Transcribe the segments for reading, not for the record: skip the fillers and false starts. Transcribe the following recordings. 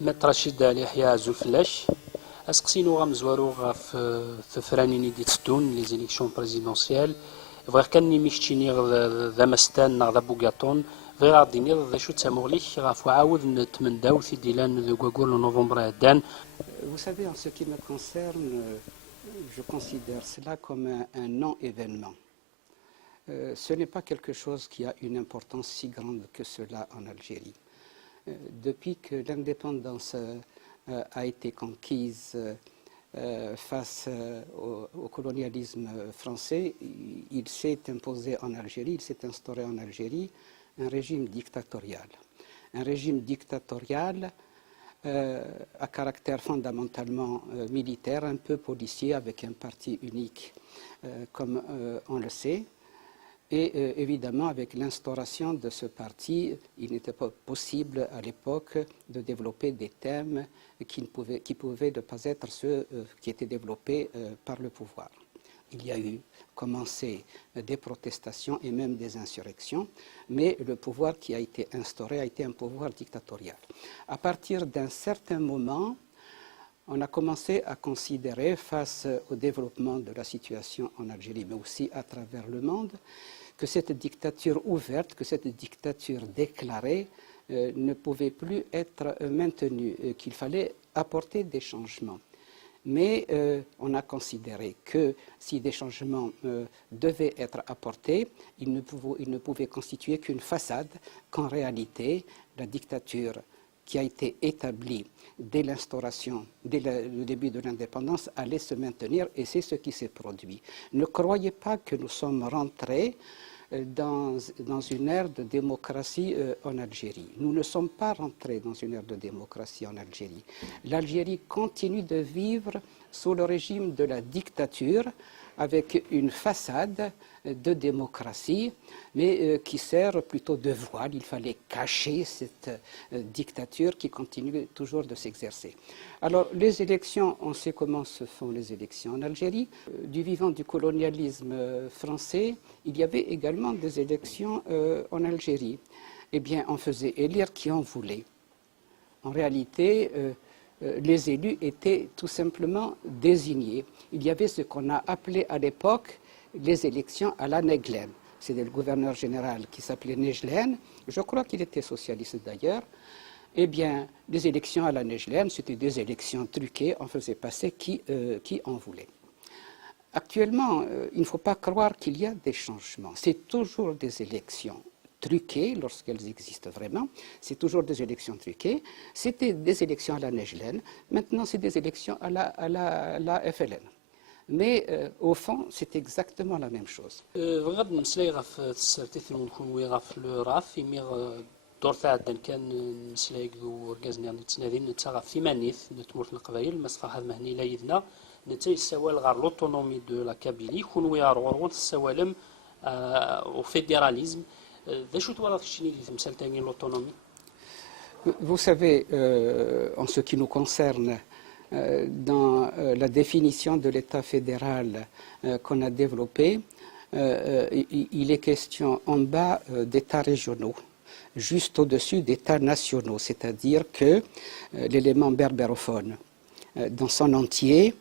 مات رشيد علي يحيى عزو الفلاش اسقسينو غامزوارو في فرانيني دي تدون لي زيليكسيون بريزيدونسيال بغير كان ميشتيني ذا مستان ذا بوغاتون غير غاديني ذا شو تسامغليك غاف عاود نتمنداو في ديلان ذو كواكول نوفمبر هدان. Vous savez, en ce qui me concerne, je considère cela comme un non-événement. Ce n'est pas quelque chose qui a une importance si grande que cela en Algérie. Depuis que l'indépendance a été conquise face au colonialisme français, il s'est imposé en Algérie, il s'est instauré en Algérie un régime dictatorial. Un régime dictatorial à caractère fondamentalement militaire, un peu policier, avec un parti unique, comme on le sait. Et évidemment, avec l'instauration de ce parti, il n'était pas possible à l'époque de développer des thèmes qui pouvaient ne pas être ceux qui étaient développés par le pouvoir. Il y a eu commencé des protestations et même des insurrections, mais le pouvoir qui a été instauré a été un pouvoir dictatorial. À partir d'un certain moment, on a commencé à considérer, face au développement de la situation en Algérie, mais aussi à travers le monde, que cette dictature ouverte, que cette dictature déclarée ne pouvait plus être maintenue, qu'il fallait apporter des changements. Mais on a considéré que si des changements devaient être apportés, ils ne pouvaient constituer qu'une façade, qu'en réalité, la dictature qui a été établie dès l'instauration, dès le début de l'indépendance, allait se maintenir, et c'est ce qui s'est produit. Ne croyez pas que nous sommes rentrés dans une ère de démocratie en Algérie. Nous ne sommes pas rentrés dans une ère de démocratie en Algérie. L'Algérie continue de vivre sous le régime de la dictature, avec une façade de démocratie, mais qui sert plutôt de voile. Il fallait cacher cette dictature qui continue toujours de s'exercer. Alors, les élections, on sait comment se font les élections en Algérie. Du vivant du colonialisme français, il y avait également des élections en Algérie. Eh bien, on faisait élire qui on voulait. En réalité, les élus étaient tout simplement désignés. Il y avait ce qu'on a appelé à l'époque les élections à la Neglen. C'était le gouverneur général qui s'appelait Nejlen. Je crois qu'il était socialiste d'ailleurs. Eh bien, les élections à la Nejlen, c'était des élections truquées. On faisait passer qui on voulait. Actuellement, il ne faut pas croire qu'il y a des changements. C'est toujours des élections truquées lorsqu'elles existent vraiment. C'est toujours des élections truquées. C'était des élections à la Nejlen. Maintenant, c'est des élections à la FLN. Mais au fond, c'est exactement la même chose. بغض نمسلاي غاف تسرتيث نكون غاف لو راف يميغ دور تاعنا كان نمسلاي ذو ركازنا نتنادي نتا في مانيث نتمرت القبائل مسخا هذا مهني لا يدنا نتا يسوال غار لوتونومي دو لا كابيلي كون يارغون السوالم او فيدراليزم ذا شو توالط شنو اللي تمثل تاني l'autonomie. Vous savez, en ce qui nous concerne, dans la définition de l'État fédéral qu'on a développé, il est question en bas d'États régionaux, juste au-dessus d'États nationaux, c'est-à-dire que l'élément berbérophone dans son entier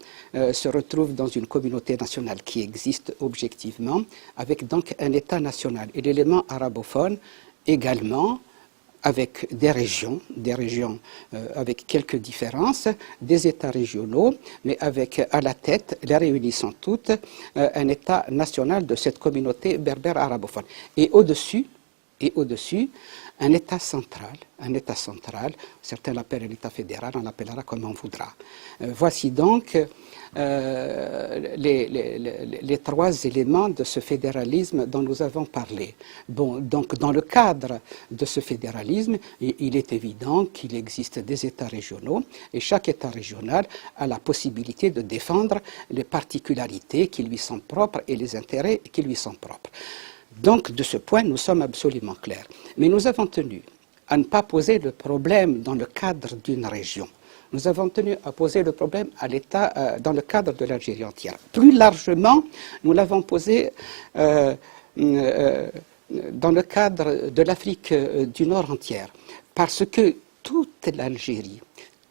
se retrouve dans une communauté nationale qui existe objectivement, avec donc un État national. Et l'élément arabophone également, avec des régions avec quelques différences, des États régionaux, mais avec à la tête, les réunissant toutes, un État national de cette communauté berbère arabophone. Et au-dessus, un État central, certains l'appellent l'État fédéral, on l'appellera comme on voudra. Voici donc les trois éléments de ce fédéralisme dont nous avons parlé. Bon, donc dans le cadre de ce fédéralisme, il est évident qu'il existe des États régionaux et chaque État régional a la possibilité de défendre les particularités qui lui sont propres et les intérêts qui lui sont propres. Donc, de ce point, nous sommes absolument clairs. Mais nous avons tenu à ne pas poser le problème dans le cadre d'une région. Nous avons tenu à poser le problème à l'État dans le cadre de l'Algérie entière. Plus largement, nous l'avons posé dans le cadre de l'Afrique du Nord entière. Parce que toute l'Algérie,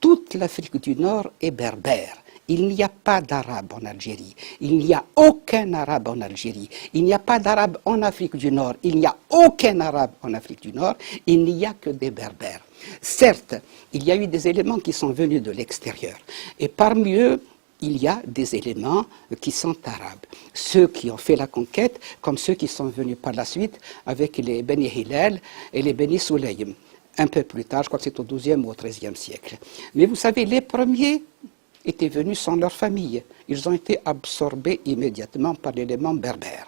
toute l'Afrique du Nord est berbère. Il n'y a pas d'arabe en Algérie. Il n'y a aucun arabe en Algérie. Il n'y a pas d'arabe en Afrique du Nord. Il n'y a aucun arabe en Afrique du Nord. Il n'y a que des berbères. Certes, il y a eu des éléments qui sont venus de l'extérieur. Et parmi eux, il y a des éléments qui sont arabes. Ceux qui ont fait la conquête, comme ceux qui sont venus par la suite avec les Beni Hillel et les Beni Sulaym. Un peu plus tard, je crois que c'est au XIIe ou au XIIIe siècle. Mais vous savez, les premiers étaient venus sans leur famille. Ils ont été absorbés immédiatement par l'élément berbère.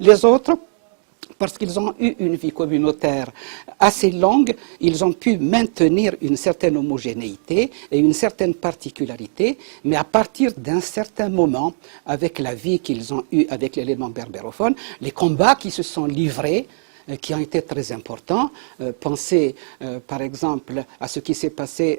Les autres, parce qu'ils ont eu une vie communautaire assez longue, ils ont pu maintenir une certaine homogénéité et une certaine particularité, mais à partir d'un certain moment, avec la vie qu'ils ont eue avec l'élément berbérophone, les combats qui se sont livrés, qui ont été très importants. Pensez par exemple à ce qui s'est passé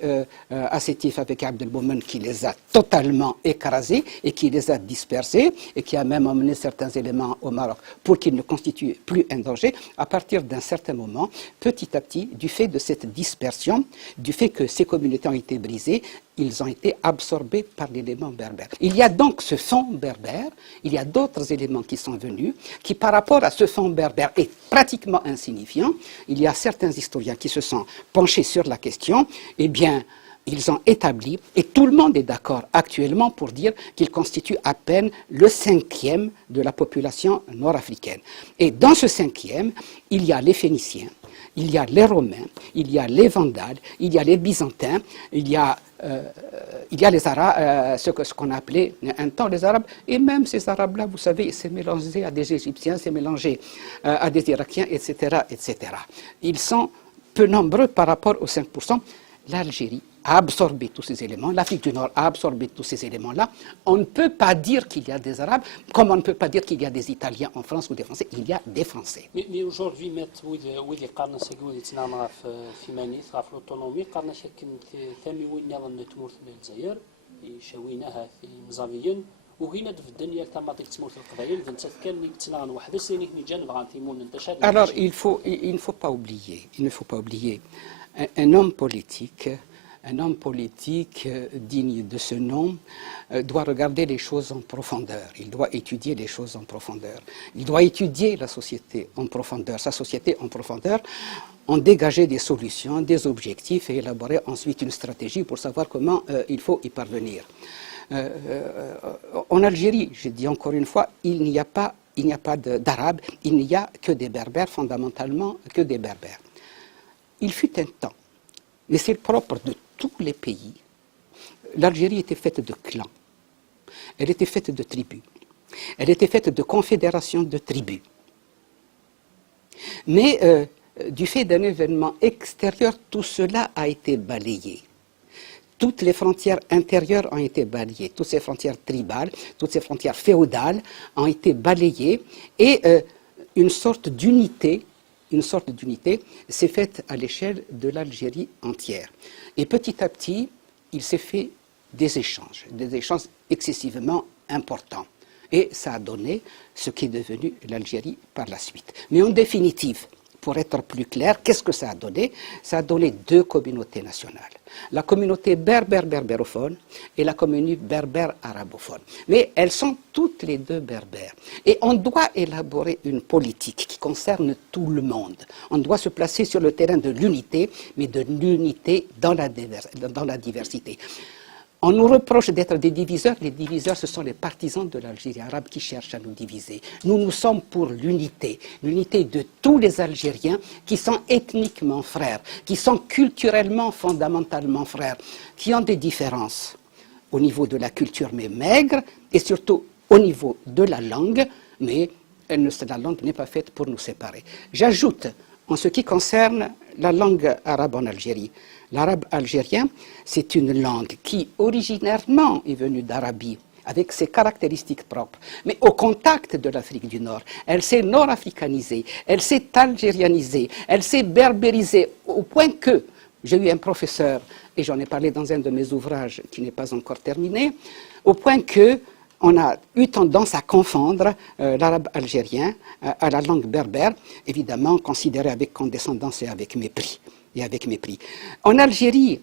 à Sétif avec Abdelboumen qui les a totalement écrasés et qui les a dispersés et qui a même emmené certains éléments au Maroc pour qu'ils ne constituent plus un danger. À partir d'un certain moment, petit à petit, du fait de cette dispersion, du fait que ces communautés ont été brisées, ils ont été absorbés par l'élément berbère. Il y a donc ce fond berbère, il y a d'autres éléments qui sont venus, qui par rapport à ce fond berbère est pratiquement insignifiant. Il y a certains historiens qui se sont penchés sur la question, eh bien, ils ont établi, et tout le monde est d'accord actuellement pour dire qu'ils constituent à peine le 5e de la population nord-africaine. Et dans ce 5e, il y a les Phéniciens, il y a les Romains, il y a les Vandales, il y a les Byzantins, il y a les Arabes, ce qu'on appelait un temps les Arabes, et même ces Arabes-là, vous savez, c'est mélangé à des Égyptiens, c'est mélangé à des Irakiens, etc., etc. Ils sont peu nombreux par rapport aux 5%. L'Algérie a absorbé tous ces éléments, l'Afrique du Nord a absorbé tous ces éléments-là. On ne peut pas dire qu'il y a des Arabes, comme on ne peut pas dire qu'il y a des Italiens en France ou des Français. Il y a des Français. Mais aujourd'hui, ويلي قارنا سيقول تنام في مانيث غاف لوطونومي قارنا شكل ثامي وين نظن تمورت الجزائر شويناها في مزاميين وهنا في الدنيا تماطيك تمورت القبائل ذن كان تنان واحد سيني جانب غانتيمون انتشار. Alors il ne faut pas oublier un homme politique. Un homme politique digne de ce nom doit regarder les choses en profondeur. Il doit étudier les choses en profondeur. Il doit étudier la société en profondeur, sa société en profondeur, en dégager des solutions, des objectifs et élaborer ensuite une stratégie pour savoir comment il faut y parvenir. En Algérie, je dis encore une fois, il n'y a pas d'Arabes, il n'y a que des Berbères, fondamentalement que des Berbères. Il fut un temps, mais c'est le propre de tous les pays. L'Algérie était faite de clans, elle était faite de tribus, elle était faite de confédérations de tribus. Mais du fait d'un événement extérieur, tout cela a été balayé. Toutes les frontières intérieures ont été balayées, toutes ces frontières tribales, toutes ces frontières féodales ont été balayées et une sorte d'unité s'est faite à l'échelle de l'Algérie entière. Et petit à petit, il s'est fait des échanges excessivement importants. Et ça a donné ce qui est devenu l'Algérie par la suite. Mais en définitive, pour être plus clair, qu'est-ce que ça a donné? Ça a donné deux communautés nationales. La communauté berbère-berbérophone et la communauté berbère-arabophone. Mais elles sont toutes les deux berbères. Et on doit élaborer une politique qui concerne tout le monde. On doit se placer sur le terrain de l'unité, mais de l'unité dans la diversité. On nous reproche d'être des diviseurs. Les diviseurs, ce sont les partisans de l'Algérie arabe qui cherchent à nous diviser. Nous sommes pour l'unité de tous les Algériens qui sont ethniquement frères, qui sont culturellement, fondamentalement frères, qui ont des différences au niveau de la culture, mais maigres, et surtout au niveau de la langue, mais la langue n'est pas faite pour nous séparer. J'ajoute, en ce qui concerne la langue arabe en Algérie, l'arabe algérien, c'est une langue qui originairement est venue d'Arabie, avec ses caractéristiques propres. Mais au contact de l'Afrique du Nord, elle s'est nord-africanisée, elle s'est algérianisée, elle s'est berbérisée, au point que, j'ai eu un professeur, et j'en ai parlé dans un de mes ouvrages qui n'est pas encore terminé, au point que on a eu tendance à confondre l'arabe algérien à la langue berbère, évidemment considérée avec condescendance et avec mépris. et avec mépris. En Algérie,